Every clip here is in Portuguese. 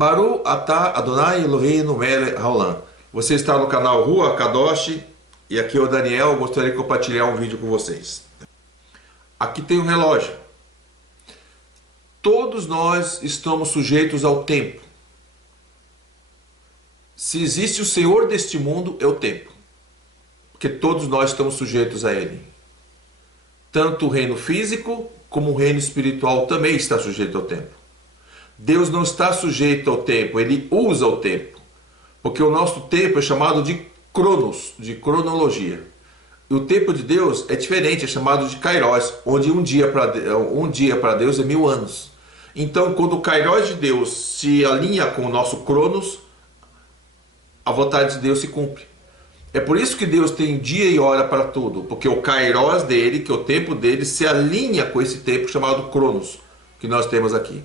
Baru Atah Adonai Eloheinu melech haolam. Você está no canal Rua Kadosh e aqui é o Daniel. Eu gostaria de compartilhar um vídeo com vocês. Aqui tem um relógio. Todos nós estamos sujeitos ao tempo. Se existe o Senhor deste mundo, é o tempo. Porque todos nós estamos sujeitos a ele. Tanto o reino físico como o reino espiritual também está sujeito ao tempo. Deus não está sujeito ao tempo, ele usa o tempo. Porque o nosso tempo é chamado de cronos, de cronologia. E o tempo de Deus é diferente, é chamado de kairos, onde um dia para Deus é 1000 anos. Então, quando o kairos de Deus se alinha com o nosso cronos, a vontade de Deus se cumpre. É por isso que Deus tem dia e hora para tudo, porque o kairos dele, que é o tempo dele, se alinha com esse tempo chamado cronos, que nós temos aqui.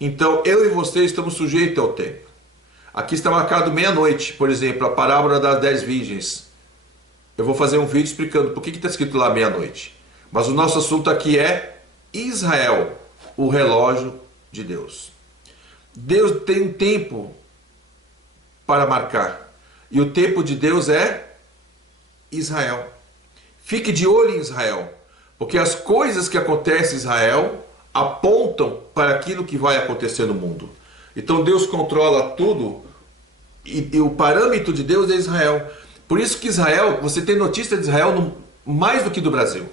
Então, eu e você estamos sujeitos ao tempo. Aqui está marcado meia-noite, por exemplo, a parábola das 10 virgens. Eu vou fazer um vídeo explicando por que está escrito lá meia-noite. Mas o nosso assunto aqui é Israel, o relógio de Deus. Deus tem um tempo para marcar. E o tempo de Deus é Israel. Fique de olho em Israel, porque as coisas que acontecem em Israel apontam para aquilo que vai acontecer no mundo. Então Deus controla tudo e o parâmetro de Deus é Israel. Por isso que Israel, você tem notícia de Israel mais do que do Brasil.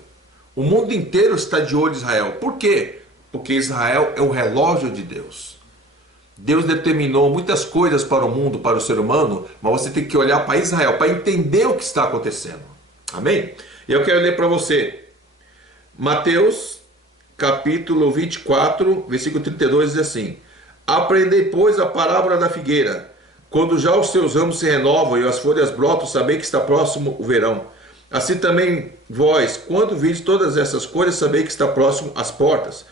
O mundo inteiro está de olho em Israel. Por quê? Porque Israel é o relógio de Deus. Deus determinou muitas coisas para o mundo, para o ser humano, mas você tem que olhar para Israel, para entender o que está acontecendo. Amém? E eu quero ler para você Mateus capítulo 24, versículo 32, diz assim: Aprendei, pois, a parábola da figueira. Quando já os seus ramos se renovam e as folhas brotam, sabei que está próximo o verão. Assim também vós, quando vides todas essas coisas, sabei que está próximo às portas.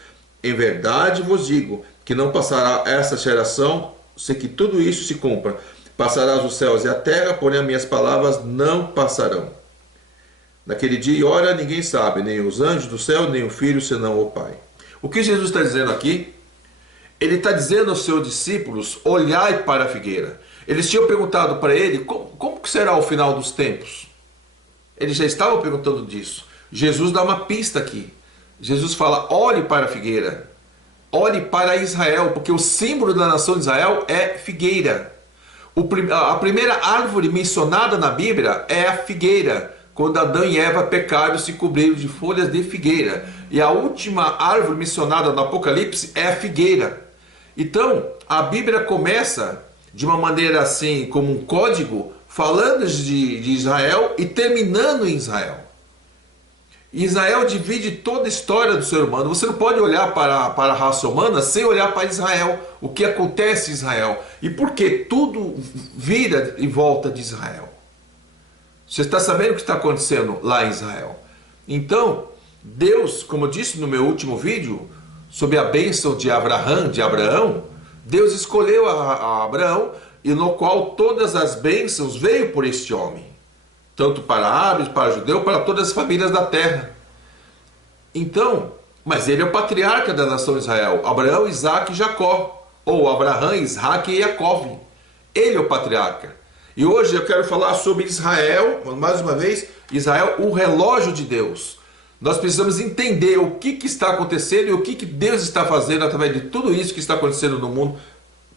Em verdade vos digo que não passará essa geração sem que tudo isso se cumpra. Passarás os céus e a terra, porém as minhas palavras não passarão. Naquele dia e hora ninguém sabe, nem os anjos do céu, nem o Filho, senão o Pai. O que Jesus está dizendo aqui? Ele está dizendo aos seus discípulos: olhai para a figueira. Eles tinham perguntado para ele como que será o final dos tempos. Eles já estavam perguntando disso. Jesus dá uma pista aqui. Jesus fala: olhe para a figueira. Olhe para Israel, porque o símbolo da nação de Israel é figueira. A primeira árvore mencionada na Bíblia é a figueira, quando Adão e Eva pecaram e se cobriram de folhas de figueira. E a última árvore mencionada no Apocalipse é a figueira. Então, a Bíblia começa de uma maneira assim, como um código, falando de Israel e terminando em Israel. Israel divide toda a história do ser humano. Você não pode olhar para a raça humana sem olhar para Israel, o que acontece em Israel. E por que tudo vira em volta de Israel. Você está sabendo o que está acontecendo lá em Israel. Então, Deus, como eu disse no meu último vídeo, sobre a bênção de Abraão, Deus escolheu a Abraão, e no qual todas as bênçãos veio por este homem. Tanto para árabes, para judeu, para todas as famílias da terra. Então, mas ele é o patriarca da nação de Israel. Abraão, Isaac e Jacó. Ou Abraão, Isaac e Jacó. Ele é o patriarca. E hoje eu quero falar sobre Israel, mais uma vez, Israel, o relógio de Deus. Nós precisamos entender o que está acontecendo e o que Deus está fazendo através de tudo isso que está acontecendo no mundo.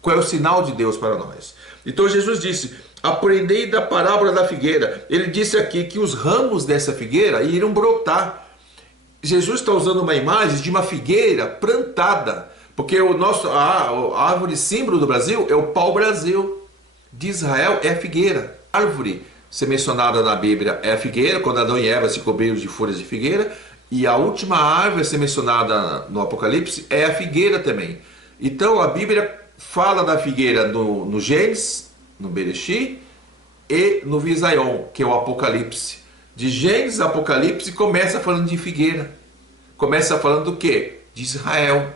Qual é o sinal de Deus para nós? Então Jesus disse: aprendei da parábola da figueira. Ele disse aqui que os ramos dessa figueira iriam brotar. Jesus está usando uma imagem de uma figueira plantada, porque a árvore símbolo do Brasil é o pau-brasil. De Israel é a figueira. A árvore ser mencionada na Bíblia é a figueira, quando Adão e Eva se cobriram de folhas de figueira, e a última árvore a ser mencionada no Apocalipse é a figueira também. Então a Bíblia fala da figueira no Gênesis, no Bereshit, e no Visaion, que é o Apocalipse. De Gênesis a Apocalipse começa falando de figueira. Começa falando do quê? De Israel.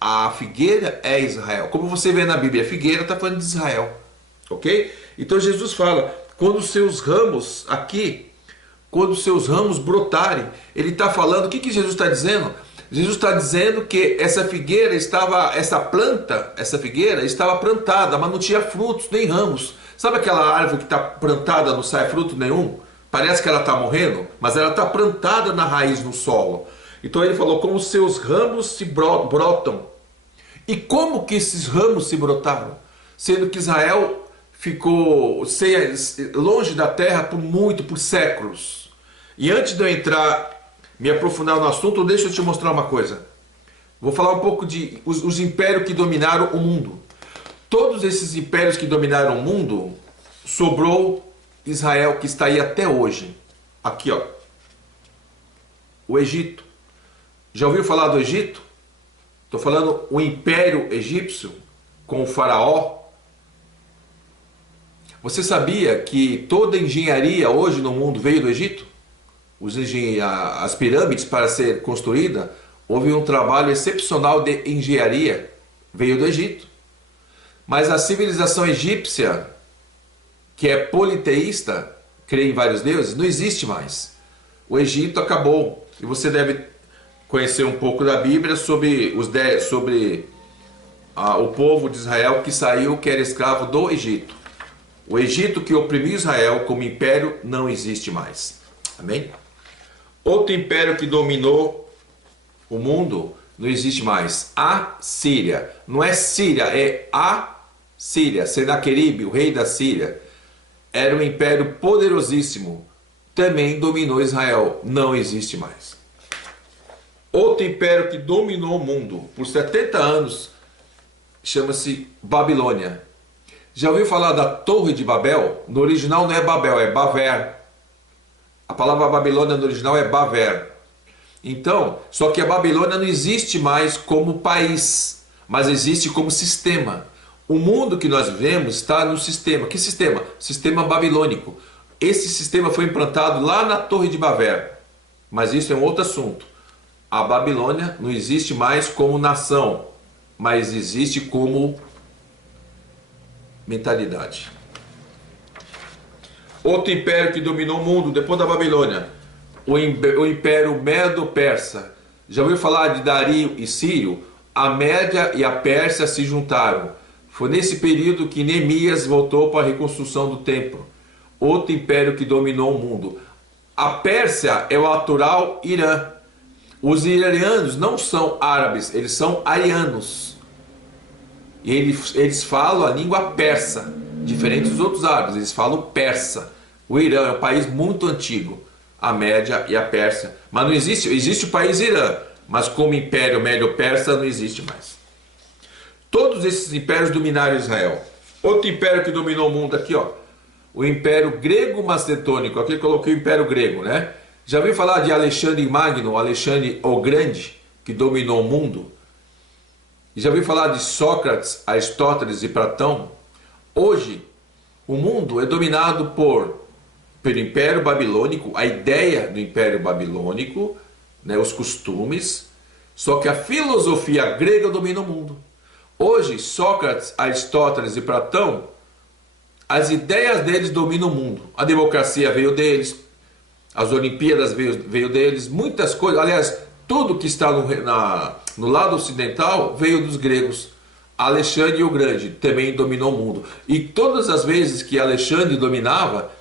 A figueira é Israel. Como você vê na Bíblia, a figueira está falando de Israel. Ok? Então Jesus fala: quando os seus ramos aqui, quando os seus ramos brotarem, ele está falando, o que Jesus está dizendo? Jesus está dizendo que essa figueira estava, essa figueira estava plantada, mas não tinha frutos nem ramos. Sabe aquela árvore que está plantada, não sai fruto nenhum? Parece que ela está morrendo, mas ela está plantada na raiz no solo. Então ele falou, como os seus ramos se brotam. E como que esses ramos se brotaram? Sendo que Israel ficou longe da terra por séculos. E antes de eu me aprofundar no assunto, deixa eu te mostrar uma coisa. Vou falar um pouco de os impérios que dominaram o mundo. Todos esses impérios que dominaram o mundo, sobrou Israel, que está aí até hoje. Aqui, ó. O Egito. Já ouviu falar do Egito? Estou falando o Império Egípcio, com o faraó. Você sabia que toda engenharia hoje no mundo veio do Egito? As pirâmides, para ser construída, houve um trabalho excepcional de engenharia, veio do Egito. Mas a civilização egípcia, que é politeísta, crê em vários deuses, não existe mais. O Egito acabou. E você deve conhecer um pouco da Bíblia sobre o povo de Israel que saiu, que era escravo do Egito. O Egito que oprimiu Israel como império não existe mais. Amém? Outro império que dominou o mundo não existe mais. A Síria. Não é Síria, é a Síria. Senaqueribe, o rei da Síria, era um império poderosíssimo. Também dominou Israel. Não existe mais. Outro império que dominou o mundo por 70 anos chama-se Babilônia. Já ouviu falar da Torre de Babel? No original não é Babel, é Baver. A palavra Babilônia no original é Baver. Então, só que a Babilônia não existe mais como país, mas existe como sistema. O mundo que nós vivemos está no sistema. Que sistema? Sistema babilônico. Esse sistema foi implantado lá na Torre de Babel. Mas isso é um outro assunto. A Babilônia não existe mais como nação, mas existe como mentalidade. Outro império que dominou o mundo depois da Babilônia, o Império Medo-Persa. Já ouviu falar de Dario e Círio? A Média e a Pérsia se juntaram. Foi nesse período que Neemias voltou para a reconstrução do templo. Outro império que dominou o mundo. A Pérsia é o atual Irã. Os iranianos não são árabes, eles são arianos. E eles falam a língua persa, diferente dos outros árabes, eles falam persa. O Irã é um país muito antigo, a Média e a Pérsia. Mas não existe o país Irã, mas como império médio-persa não existe mais. Todos esses impérios dominaram Israel. Outro império que dominou o mundo aqui, ó, o Império Grego-Macedônico. Aqui eu coloquei o Império Grego, né? Já ouviu falar de Alexandre Magno, Alexandre o Grande, que dominou o mundo? Já ouviu falar de Sócrates, Aristóteles e Platão? Hoje, o mundo é dominado pelo Império Babilônico, a ideia do Império Babilônico, né, os costumes, só que a filosofia grega domina o mundo. Hoje, Sócrates, Aristóteles e Platão, as ideias deles dominam o mundo. A democracia veio deles, as Olimpíadas veio deles, muitas coisas. Aliás, tudo que está no lado ocidental veio dos gregos. Alexandre o Grande também dominou o mundo. E todas as vezes que Alexandre dominava,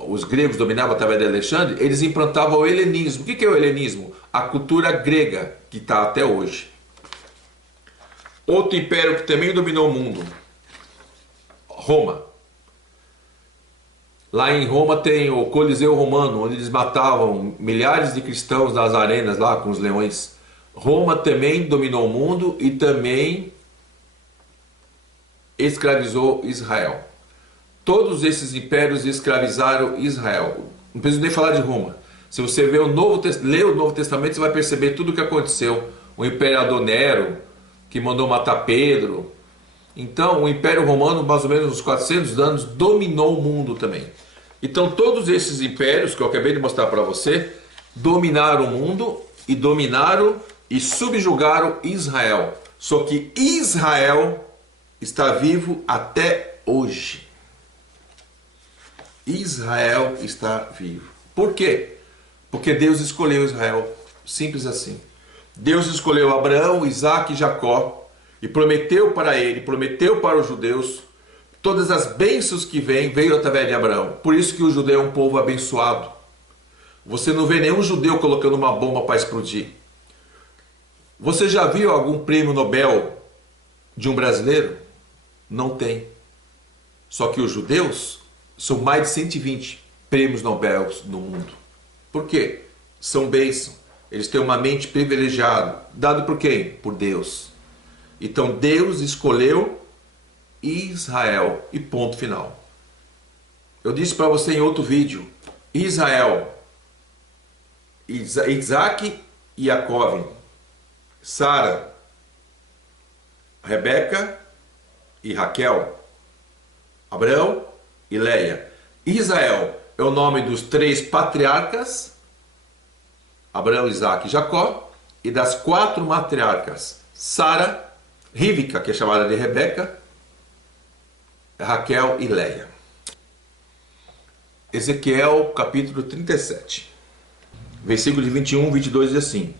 os gregos dominavam através de Alexandre, eles implantavam o helenismo. O que é o helenismo? A cultura grega, que está até hoje. Outro império que também dominou o mundo, Roma. Lá em Roma tem o Coliseu Romano, onde eles matavam milhares de cristãos nas arenas lá com os leões. Roma também dominou o mundo e também escravizou Israel. Todos esses impérios escravizaram Israel. Não preciso nem falar de Roma. Se você ler o Novo Testamento, você vai perceber tudo o que aconteceu. O imperador Nero, que mandou matar Pedro. Então, o Império Romano, mais ou menos uns 400 anos, dominou o mundo também. Então, todos esses impérios que eu acabei de mostrar para você, dominaram o mundo e dominaram e subjugaram Israel. Só que Israel está vivo até hoje. Israel está vivo. Por quê? Porque Deus escolheu Israel. Simples assim. Deus escolheu Abraão, Isaque e Jacó e prometeu para ele, prometeu para os judeus, todas as bênçãos que veio através de Abraão. Por isso que o judeu é um povo abençoado. Você não vê nenhum judeu colocando uma bomba para explodir. Você já viu algum prêmio Nobel de um brasileiro? Não tem. Só que os judeus são mais de 120 prêmios Nobel no mundo. Por quê? São bênçãos. Eles têm uma mente privilegiada. Dado por quem? Por Deus. Então Deus escolheu Israel e ponto final. Eu disse para você em outro vídeo, Israel, Isaac e Jacó, Sara, Rebeca e Raquel, Abraão e Leia. Israel é o nome dos 3 patriarcas, Abraão, Isaac e Jacó, e das 4 matriarcas, Sara, Rivca, que é chamada de Rebeca, Raquel e Leia. Ezequiel capítulo 37, versículo de 21 e 22 diz assim: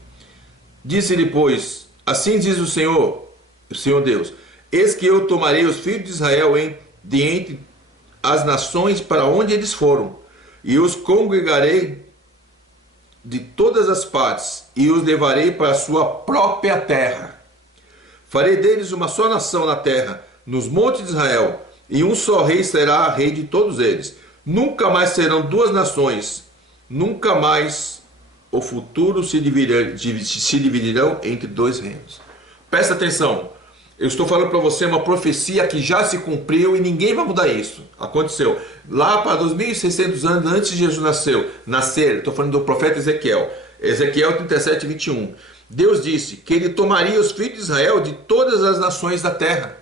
Disse-lhe, pois, assim diz o Senhor Deus, eis que eu tomarei os filhos de Israel de entre as nações para onde eles foram, e os congregarei de todas as partes, e os levarei para a sua própria terra. Farei deles uma só nação na terra, nos montes de Israel, e um só rei será rei de todos eles. Nunca mais serão 2 nações, nunca mais o futuro se dividirão entre 2 reinos. Presta atenção, eu estou falando para você uma profecia que já se cumpriu e ninguém vai mudar isso. Aconteceu lá para 2600 anos antes de Jesus nascer. Estou falando do profeta Ezequiel. Ezequiel 37, 21. Deus disse que ele tomaria os filhos de Israel de todas as nações da terra.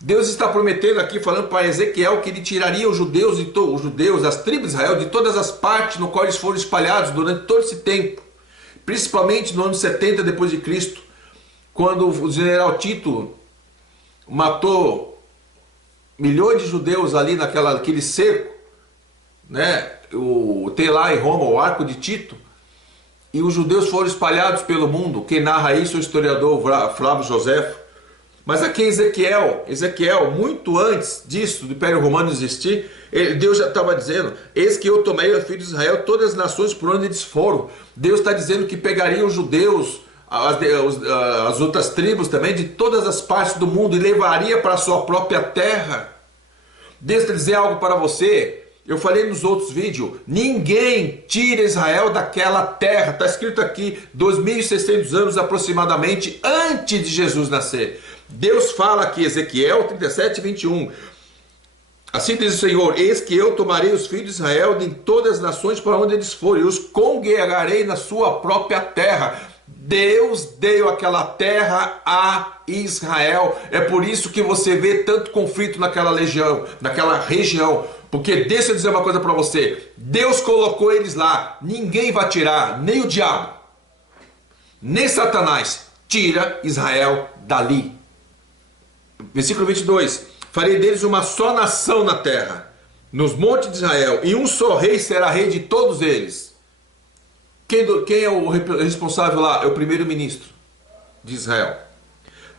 Deus está prometendo aqui, falando para Ezequiel, que ele tiraria os judeus, as tribos de Israel, de todas as partes no qual eles foram espalhados durante todo esse tempo. Principalmente no ano 70 depois de Cristo, quando o general Tito matou milhões de judeus ali naquele cerco, né? Tem lá em Roma o Arco de Tito, e os judeus foram espalhados pelo mundo. Quem narra isso é o historiador Flávio Joséfo. Mas aqui Ezequiel, muito antes disso, do Império Romano existir, Deus já estava dizendo, eis que eu tomei os filhos de Israel, todas as nações por onde eles foram. Deus está dizendo que pegaria os judeus, as outras tribos também, de todas as partes do mundo, e levaria para a sua própria terra. Deixa eu dizer algo para você. Eu falei nos outros vídeos, ninguém tira Israel daquela terra. Está escrito aqui, 2600 anos aproximadamente antes de Jesus nascer. Deus fala aqui, Ezequiel 37, 21. Assim diz o Senhor, eis que eu tomarei os filhos de Israel de todas as nações para onde eles forem, e os congregarei na sua própria terra. Deus deu aquela terra a Israel. É por isso que você vê tanto conflito naquela região. Porque deixa eu dizer uma coisa para você. Deus colocou eles lá. Ninguém vai tirar, nem o diabo, nem Satanás, tira Israel dali. Versículo 22. Farei deles uma só nação na terra, nos montes de Israel, e um só rei será rei de todos eles. Quem é o responsável lá? É o primeiro-ministro de Israel.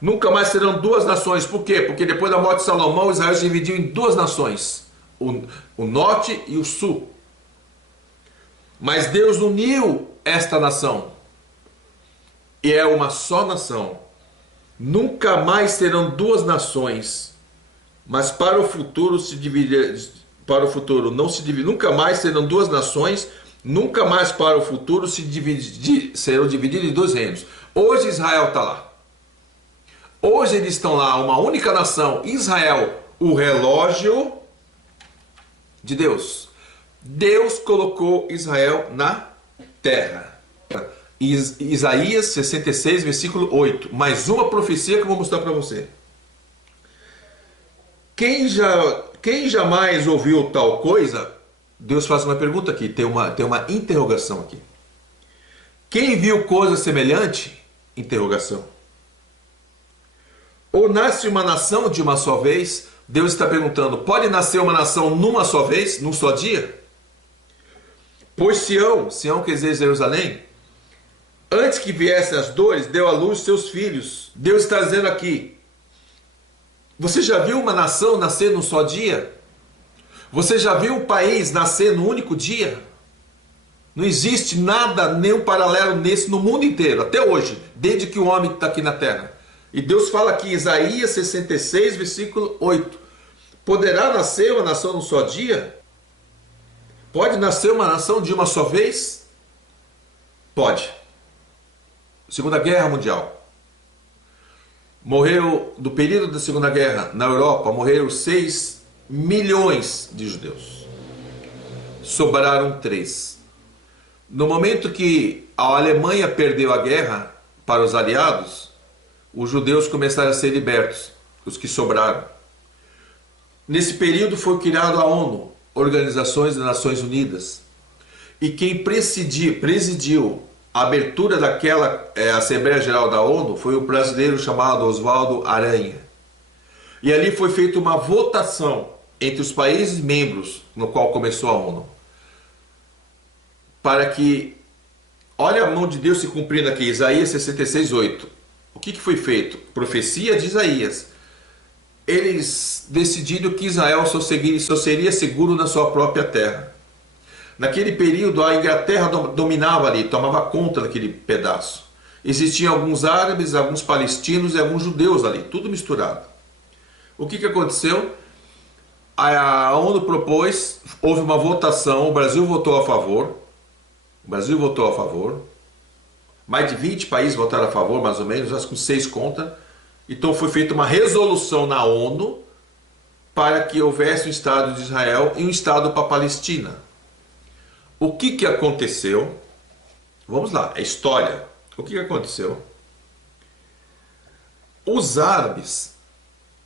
Nunca mais serão 2 nações. Por quê? Porque depois da morte de Salomão, Israel se dividiu em 2 nações. O norte e o sul. Mas Deus uniu esta nação. E é uma só nação. Nunca mais serão 2 nações. Mas para o futuro se dividir. Para o futuro não se dividir. Nunca mais serão 2 nações. Nunca mais para o futuro serão divididos em 2 reinos. Hoje Israel está lá. Hoje eles estão lá, uma única nação. Israel, o relógio de Deus. Deus colocou Israel na terra. Isaías 66, versículo 8. Mais uma profecia que eu vou mostrar para você. Quem jamais ouviu tal coisa? Deus faz uma pergunta aqui, tem uma interrogação aqui. Quem viu coisa semelhante? Interrogação. Ou nasce uma nação de uma só vez? Deus está perguntando, pode nascer uma nação numa só vez, num só dia? Pois Sião quer dizer Jerusalém, Antes que viessem as dores, deu à luz seus filhos. Deus está dizendo aqui: você já viu uma nação nascer num só dia? Você já viu um país nascer num único dia? Não existe nada, nenhum paralelo nesse no mundo inteiro, até hoje, desde que o homem está aqui na terra. E Deus fala aqui em Isaías 66, versículo 8. Poderá nascer uma nação num só dia? Pode nascer uma nação de uma só vez? Pode. Segunda Guerra Mundial. Morreu, do período da Segunda Guerra, na Europa, morreram 6 milhões de judeus. Sobraram 3. No momento que a Alemanha perdeu a guerra para os aliados, os judeus começaram a ser libertos, os que sobraram. Nesse período foi criada a ONU, Organizações das Nações Unidas, e quem presidiu a abertura daquela Assembleia Geral da ONU foi o brasileiro chamado Oswaldo Aranha. E ali foi feita uma votação entre os países membros no qual começou a ONU, para que, olha a mão de Deus se cumprindo aqui, Isaías 66, 8. O que foi feito? Profecia de Isaías. Eles decidiram que Israel só seria seguro na sua própria terra. Naquele período a Inglaterra dominava ali, tomava conta daquele pedaço. Existiam alguns árabes, alguns palestinos e alguns judeus ali, tudo misturado. O que aconteceu? A ONU propôs, houve uma votação, o Brasil votou a favor. Mais de 20 países votaram a favor, mais ou menos, acho que 6 contra. Então foi feita uma resolução na ONU para que houvesse um Estado de Israel e um Estado para a Palestina. O que aconteceu? Vamos lá, é história. O que aconteceu? Os árabes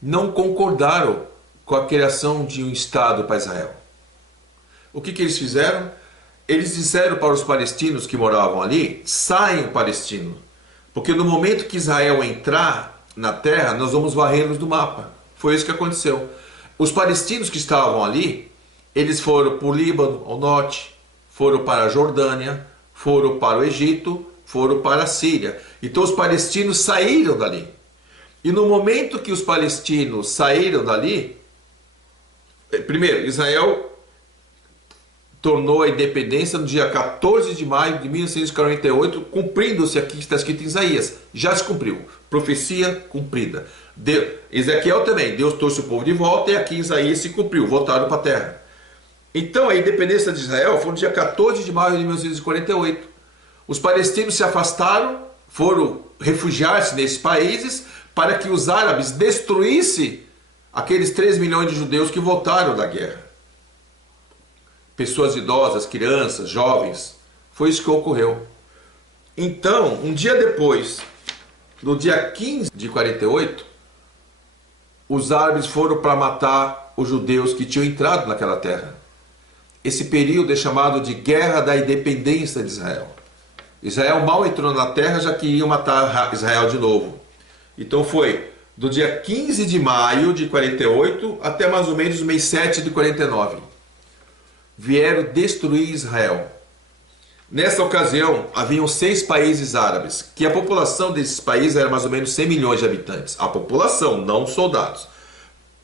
não concordaram com a criação de um Estado para Israel. O que eles fizeram? Eles disseram para os palestinos que moravam ali: saiam, palestino, porque no momento que Israel entrar na terra, nós vamos varrê-los do mapa. Foi isso que aconteceu. Os palestinos que estavam ali, eles foram para o Líbano, ao norte, foram para a Jordânia, foram para o Egito, foram para a Síria. Então os palestinos saíram dali. E no momento que os palestinos saíram dali, primeiro, Israel tornou a independência no dia 14 de maio de 1948, cumprindo-se aqui, está escrito em Isaías. Já se cumpriu. Profecia cumprida. Ezequiel também, Deus trouxe o povo de volta, e aqui em Isaías se cumpriu, voltaram para a terra. Então a independência de Israel foi no dia 14 de maio de 1948. Os palestinos se afastaram, foram refugiar-se nesses países, para que os árabes destruíssem aqueles 3 milhões de judeus que voltaram da guerra. Pessoas idosas, crianças, jovens. Foi isso que ocorreu. Então, um dia depois, no dia 15 de 48, os árabes foram para matar os judeus que tinham entrado naquela terra. Esse período é chamado de Guerra da Independência de Israel. Israel mal entrou na terra, já queriam matar Israel de novo. Então foi do dia 15 de maio de 48 até mais ou menos o mês 7 de 49. Vieram destruir Israel. Nessa ocasião, haviam 6 países árabes, que a população desses países era mais ou menos 100 milhões de habitantes. A população, não os soldados.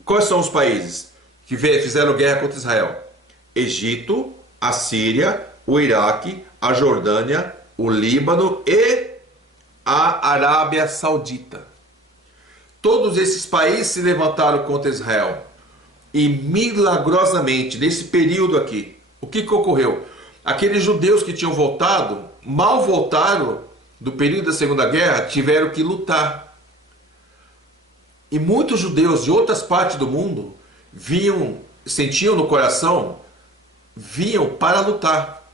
Quais são os países que fizeram guerra contra Israel? Egito, a Síria, o Iraque, a Jordânia, o Líbano e a Arábia Saudita. Todos esses países se levantaram contra Israel. E milagrosamente, nesse período aqui, o que ocorreu? Aqueles judeus que tinham voltado, mal voltaram do período da Segunda Guerra, tiveram que lutar. E muitos judeus de outras partes do mundo sentiam no coração, vinham para lutar.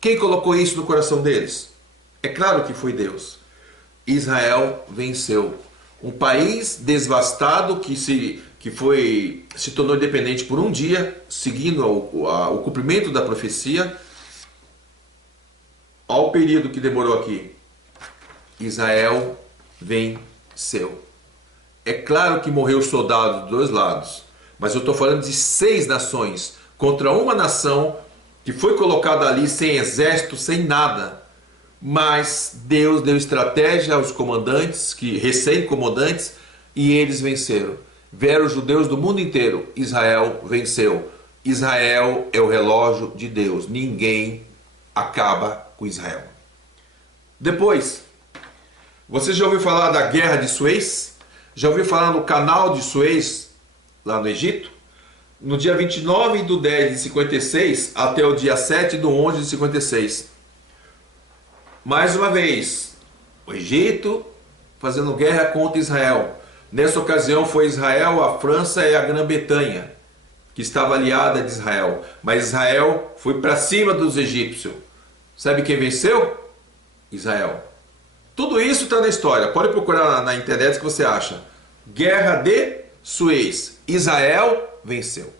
Quem colocou isso no coração deles? É claro que foi Deus. Israel venceu. Um país devastado que se tornou independente por um dia, seguindo o cumprimento da profecia. Ao período que demorou aqui, Israel venceu. É claro que morreu soldados dos dois lados, mas eu estou falando de 6 nações contra uma nação que foi colocada ali sem exército, sem nada. mas Deus deu estratégia aos comandantes, que recém-comandantes, e eles venceram. Vieram os judeus do mundo inteiro, Israel venceu. Israel é o relógio de Deus, ninguém acaba com Israel. Depois, você já ouviu falar da Guerra de Suez? Já ouviu falar no canal de Suez, lá no Egito? No dia 29/10/56 até o dia 7/11/56. Mais uma vez, o Egito fazendo guerra contra Israel. Nessa ocasião foi Israel, a França e a Grã-Bretanha, que estava aliada de Israel. Mas Israel foi para cima dos egípcios. Sabe quem venceu? Israel. Tudo isso está na história. Pode procurar na internet que você acha. Guerra de Suez. Israel venceu.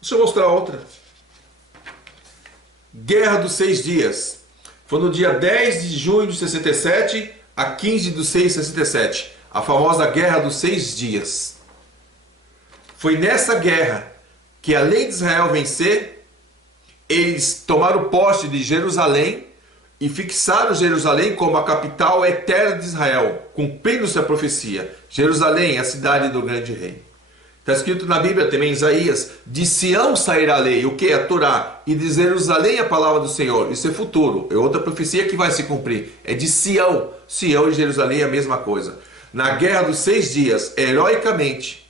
Deixa eu mostrar outra. Guerra dos 6 dias. Foi no dia 10 de junho de 67 a 15/6/67. A famosa Guerra dos 6 dias. Foi nessa guerra que, além de Israel vencer, eles tomaram posse de Jerusalém e fixaram Jerusalém como a capital eterna de Israel, cumprindo-se a profecia. Jerusalém é a cidade do grande rei. Está escrito na Bíblia também, em Isaías, de Sião sairá a lei, o que? A Torá, e de Jerusalém a palavra do Senhor. Isso é futuro, é outra profecia que vai se cumprir. É de Sião. Sião e Jerusalém é a mesma coisa. Na Guerra dos 6 dias, heroicamente,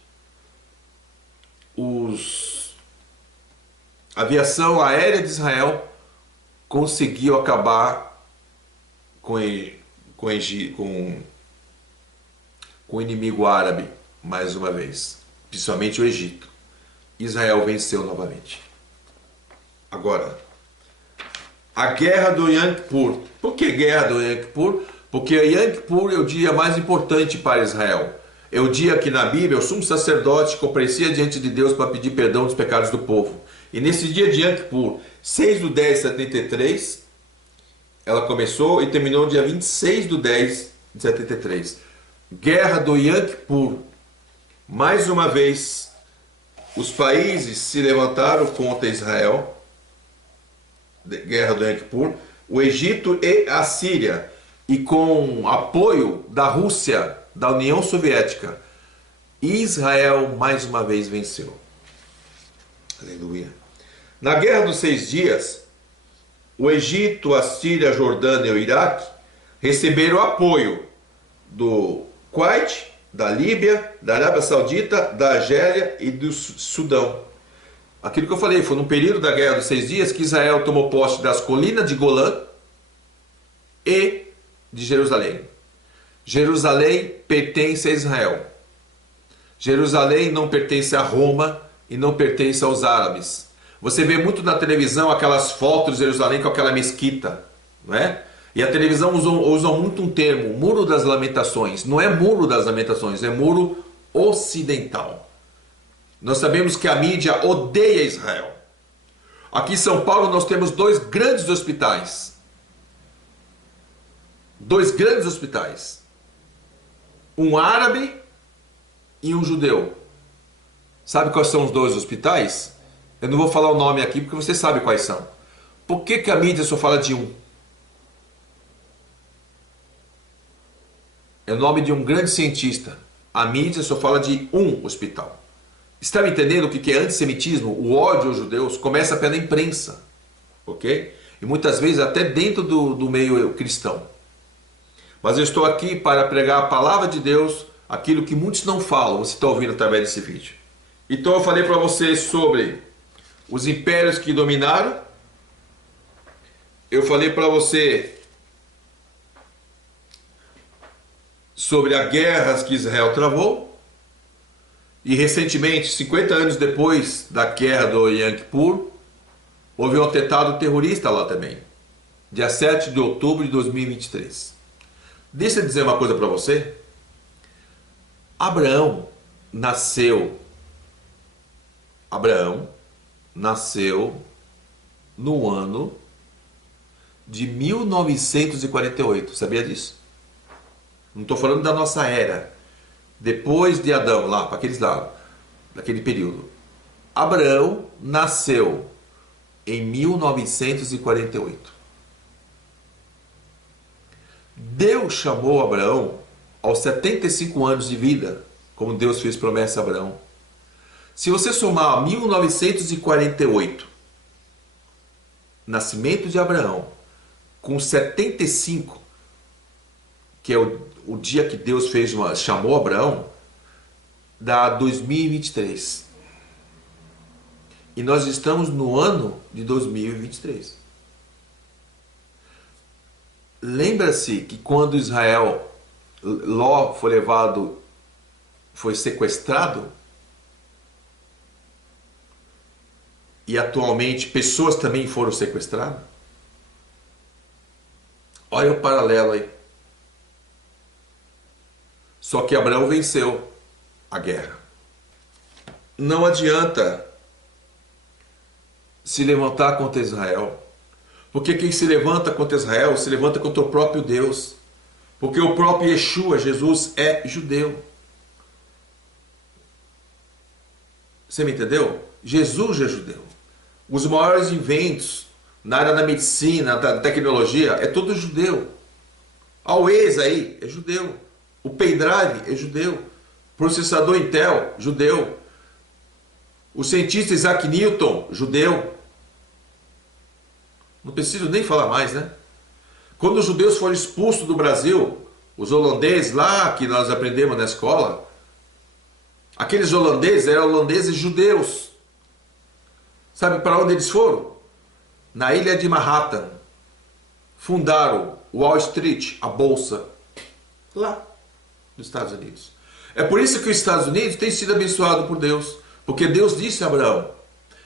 a aviação aérea de Israel conseguiu acabar com o inimigo árabe, mais uma vez, principalmente o Egito. Israel venceu novamente. Agora, a Guerra do Yom Kippur. Por que Guerra do Yom Kippur? Porque Yom Kippur é o dia mais importante para Israel. É o dia que na Bíblia o sumo sacerdote comparecia diante de Deus para pedir perdão dos pecados do povo. E nesse dia de Yom Kippur, 6/10/73, ela começou e terminou dia 26/10/73. Guerra do Yom Kippur. Mais uma vez, os países se levantaram contra Israel. Guerra do Yom Kippur. O Egito e a Síria. E com apoio da Rússia, da União Soviética, Israel mais uma vez venceu. Aleluia. Na Guerra dos 6 dias, o Egito, a Síria, a Jordânia e o Iraque receberam apoio do Kuwait, da Líbia, da Arábia Saudita, da Argélia e do Sudão. Aquilo que eu falei, foi no período da Guerra dos 6 dias que Israel tomou posse das colinas de Golã e de Jerusalém. Jerusalém pertence a Israel. Jerusalém não pertence a Roma e não pertence aos árabes. Você vê muito na televisão aquelas fotos de Jerusalém com aquela mesquita, não é? E a televisão usa muito um termo, Muro das Lamentações. Não é Muro das Lamentações, é Muro Ocidental. Nós sabemos que a mídia odeia Israel. Aqui em São Paulo nós temos 2 grandes hospitais. 2 grandes hospitais. Um árabe e um judeu. Sabe quais são os 2 hospitais? Eu não vou falar o nome aqui porque você sabe quais são. Por que a mídia só fala de um? É o nome de um grande cientista. A mídia só fala de um hospital. Está me entendendo o que é antissemitismo? O ódio aos judeus começa pela imprensa. Ok? E muitas vezes até dentro do meio cristão. Mas eu estou aqui para pregar a palavra de Deus, aquilo que muitos não falam. Você está ouvindo através desse vídeo. Então eu falei para vocês sobre os impérios que dominaram. Eu falei para você sobre as guerras que Israel travou. E recentemente, 50 anos depois da guerra do Yom Kippur, houve um atentado terrorista lá também. Dia 7 de outubro de 2023. Deixa eu dizer uma coisa para você. Abraão nasceu no ano de 1948. Sabia disso? Não estou falando da nossa era. Depois de Adão, lá, para aqueles lados, daquele período. Abraão nasceu em 1948. Deus chamou Abraão aos 75 anos de vida, como Deus fez promessa a Abraão. Se você somar 1948, nascimento de Abraão, com 75, que é o dia que Deus chamou Abraão, dá 2023. E nós estamos no ano de 2023. Lembra-se que quando Ló foi sequestrado, e atualmente pessoas também foram sequestradas? Olha o paralelo aí. Só que Abraão venceu a guerra. Não adianta se levantar contra Israel. Porque quem se levanta contra Israel se levanta contra o próprio Deus. Porque o próprio Yeshua, Jesus, é judeu. Você me entendeu? Jesus é judeu. Os maiores inventos na área da medicina, da tecnologia, é todo judeu. A Waze aí é judeu. O pendrive é judeu. Processador Intel, judeu. O cientista Isaac Newton, judeu. Não preciso nem falar mais, né? Quando os judeus foram expulsos do Brasil, os holandeses lá que nós aprendemos na escola, aqueles holandeses eram holandeses judeus. Sabe para onde eles foram? Na ilha de Manhattan. Fundaram Wall Street, a bolsa, lá nos Estados Unidos. É por isso que os Estados Unidos têm sido abençoados por Deus. Porque Deus disse a Abraão: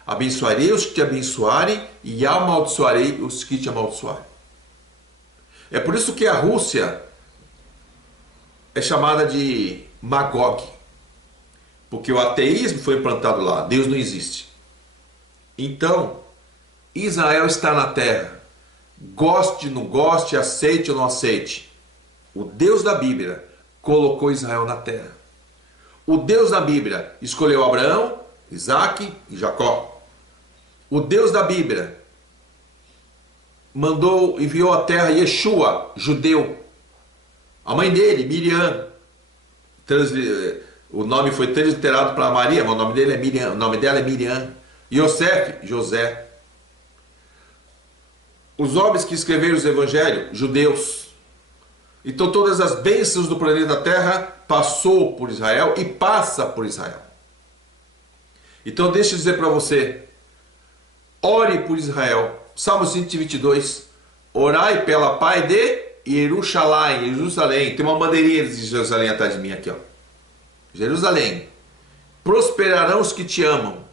abençoarei os que te abençoarem e amaldiçoarei os que te amaldiçoarem. É por isso que a Rússia é chamada de Magog. Porque o ateísmo foi implantado lá. Deus não existe. Então, Israel está na terra. Goste, não goste, aceite ou não aceite. O Deus da Bíblia colocou Israel na terra. O Deus da Bíblia escolheu Abraão, Isaac e Jacó. O Deus da Bíblia enviou à terra Yeshua, judeu. A mãe dele, Miriam, o nome foi transliterado para Maria, mas o nome dela é Miriam. Yosef, José. Os homens que escreveram os evangelhos, judeus. Então todas as bênçãos do planeta Terra passou por Israel e passa por Israel. Então deixa eu dizer para você, ore por Israel. Salmo 122, orai pela paz de Jerusalém. Tem uma bandeirinha de Jerusalém atrás de mim aqui, ó. Jerusalém. Prosperarão os que te amam.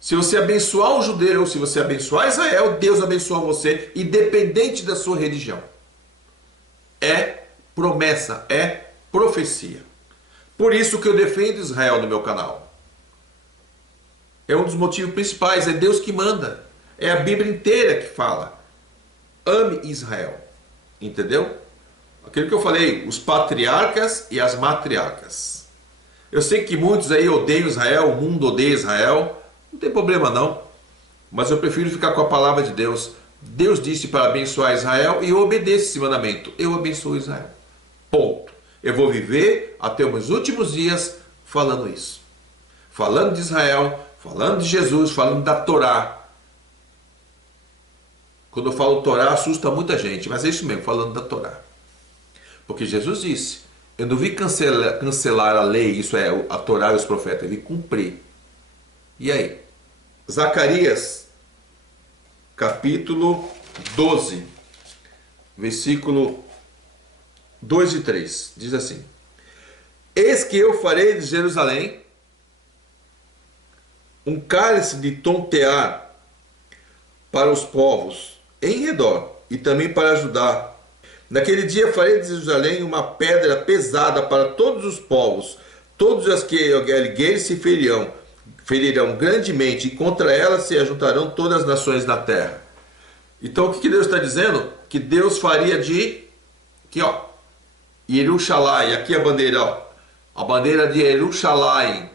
Se você abençoar um judeu, se você abençoar Israel, Deus abençoa você, independente da sua religião. É promessa, é profecia. Por isso que eu defendo Israel no meu canal. É um dos motivos principais, é Deus que manda. É a Bíblia inteira que fala. Ame Israel. Entendeu? Aquilo que eu falei, os patriarcas e as matriarcas. Eu sei que muitos aí odeiam Israel, o mundo odeia Israel. Não tem problema não. Mas eu prefiro ficar com a palavra de Deus. Deus disse para abençoar Israel e eu obedeço esse mandamento. Eu abençoo Israel. Ponto. Eu vou viver até os meus últimos dias falando isso. Falando de Israel, falando de Jesus, falando da Torá. Quando eu falo Torá, assusta muita gente, mas é isso mesmo, falando da Torá. Porque Jesus disse, eu não vi cancelar a lei, isso é, a Torá e os profetas, eu vi cumprir. E aí? Zacarias, capítulo 12, versículo 2 e 3, diz assim: eis que eu farei de Jerusalém um cálice de tontear para os povos em redor e também para Judá. Naquele dia farei de Jerusalém uma pedra pesada para todos os povos, todos os que erguerem se ferirão grandemente, e contra ela se ajuntarão todas as nações da terra. Então o que Deus está dizendo? Que Deus faria de, aqui ó, Jerusalém, aqui a bandeira, ó, a bandeira de Jerusalém,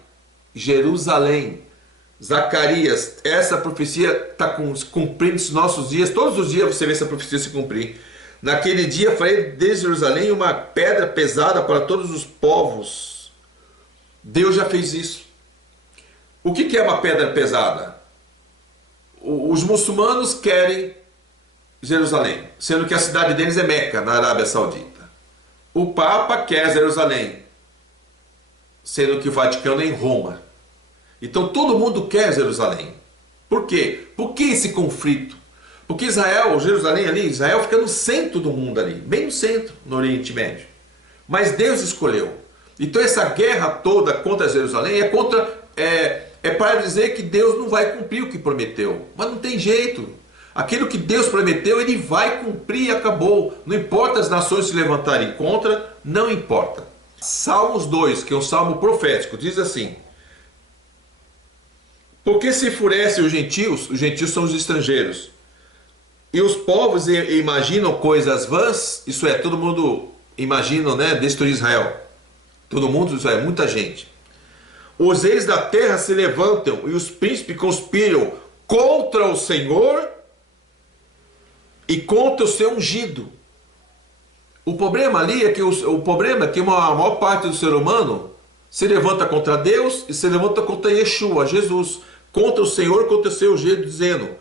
Jerusalém. Zacarias, essa profecia está cumprindo nos nossos dias, todos os dias você vê essa profecia se cumprir. naquele dia farei de Jerusalém uma pedra pesada para todos os povos. Deus já fez isso. O que é uma pedra pesada? Os muçulmanos querem Jerusalém, sendo que a cidade deles é Meca, na Arábia Saudita. O Papa quer Jerusalém, sendo que o Vaticano é em Roma. Então todo mundo quer Jerusalém. Por quê? Por que esse conflito? Porque Israel, Jerusalém ali, Israel fica no centro do mundo ali, bem no centro, no Oriente Médio. Mas Deus escolheu. Então essa guerra toda contra Jerusalém é para dizer que Deus não vai cumprir o que prometeu. Mas não tem jeito. Aquilo que Deus prometeu, Ele vai cumprir e acabou. Não importa as nações se levantarem contra, não importa. Salmos 2, que é um salmo profético, diz assim: porque se enfurecem os gentios são os estrangeiros, e os povos imaginam coisas vãs, isso é, todo mundo imagina, né, destruir Israel. Todo mundo, isso é, muita gente. Os reis da terra se levantam e os príncipes conspiram contra o Senhor e contra o seu ungido. O problema ali é que a maior parte do ser humano se levanta contra Deus e se levanta contra Yeshua, Jesus, contra o Senhor, contra o seu ungido, dizendo: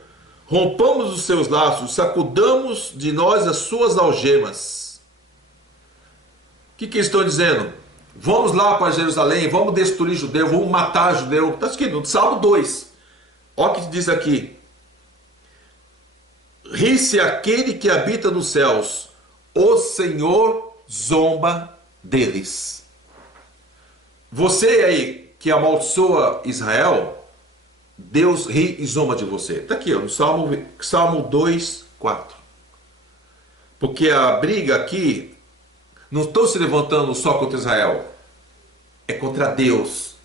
rompamos os seus laços, sacudamos de nós as suas algemas. O que eles estão dizendo? Vamos lá para Jerusalém, vamos destruir judeu, vamos matar judeu. Está escrito no Salmo 2. Olha o que diz aqui: ri-se aquele que habita nos céus, o Senhor zomba deles. Você aí que amaldiçoa Israel, Deus ri e zomba de você. Está aqui, ó, no Salmo 2, 4. Porque a briga aqui não estou se levantando só contra Israel, é contra Deus,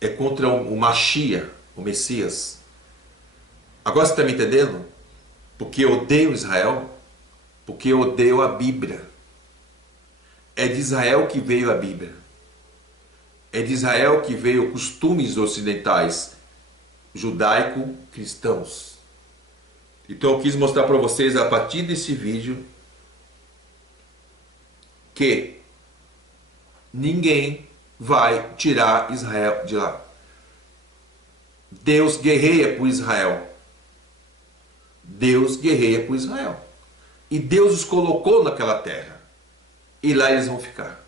é contra o Mashiach, o Messias. Agora você está me entendendo? Porque eu odeio Israel, porque eu odeio a Bíblia. É de Israel que veio a Bíblia. É de Israel que veio costumes ocidentais, judaico-cristãos. Então eu quis mostrar para vocês a partir desse vídeo que ninguém vai tirar Israel de lá. Deus guerreia por Israel. Deus guerreia por Israel. E Deus os colocou naquela terra. E lá eles vão ficar.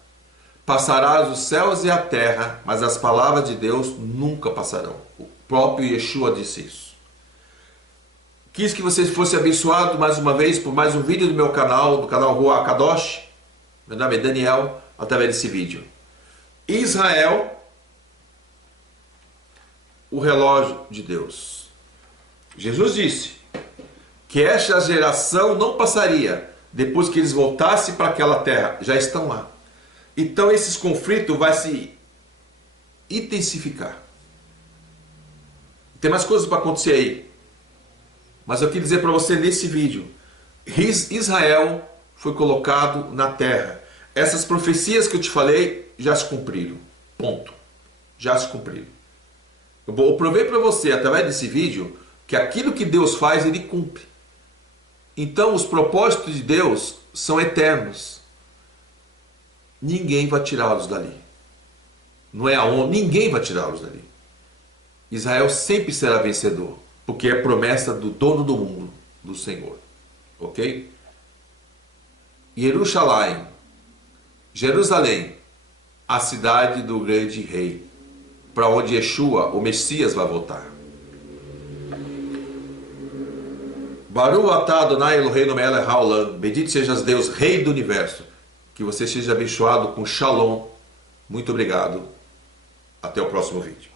Passarás os céus e a terra, mas as palavras de Deus nunca passarão. O próprio Yeshua disse isso. Quis que vocês fossem abençoados mais uma vez por mais um vídeo do meu canal, do canal Rua Kadosh. Meu nome é Daniel, através desse vídeo. Israel, o relógio de Deus. Jesus disse que esta geração não passaria depois que eles voltassem para aquela terra. Já estão lá. Então esses conflitos vão se intensificar. Tem mais coisas para acontecer aí. Mas eu queria dizer para você nesse vídeo: Israel foi colocado na terra. Essas profecias que eu te falei já se cumpriram. Ponto. Já se cumpriram. Eu provei para você através desse vídeo que aquilo que Deus faz, Ele cumpre. Então os propósitos de Deus são eternos. Ninguém vai tirá-los dali. Não é aonde, ninguém vai tirá-los dali. Israel sempre será vencedor, porque é promessa do dono do mundo, do Senhor. Ok? Jerusalém, a cidade do grande rei, para onde Yeshua, o Messias, vai voltar. Baruch atah Adonai Eloheinu melech haolam. Bendito sejas Deus, Rei do Universo. Que você seja abençoado com Shalom. Muito obrigado. Até o próximo vídeo.